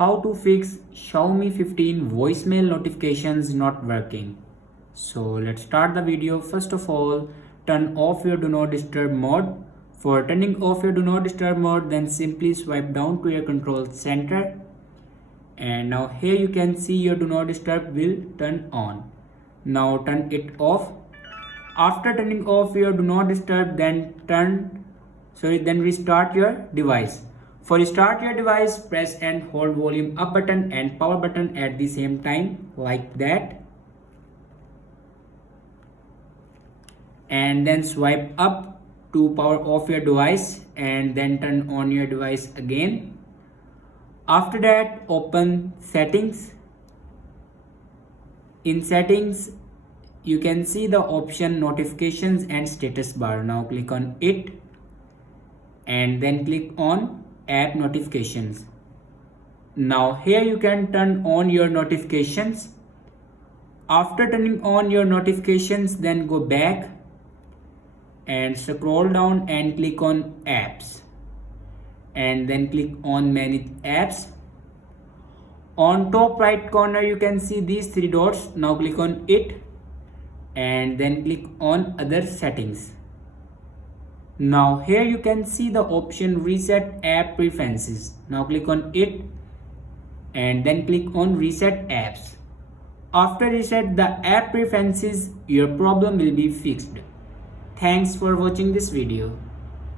How to fix Xiaomi 15 voicemail notifications not working. So let's start the video. First of all, turn off your do not disturb mode. For turning off your do not disturb mode, then simply swipe down to your control center. And now here you can see your do not disturb will turn on. Now turn it off. After turning off your do not disturb, then restart your device. For restart your device, press and hold volume up button and power button at the same time, like that. And then swipe up to power off your device and then turn on your device again. After that, open settings. In settings, you can see the option notifications and status bar. Now click on it and then click on app notifications. Now here you can turn on your notifications. After turning on your notifications, then go back and scroll down and click on apps and then click on manage apps. On top right corner you can see these three dots. Now click on it and then click on other settings. Now here you can see the option reset app preferences. Now click on it and then click on reset apps. After reset the app preferences, your problem will be fixed. Thanks for watching this video.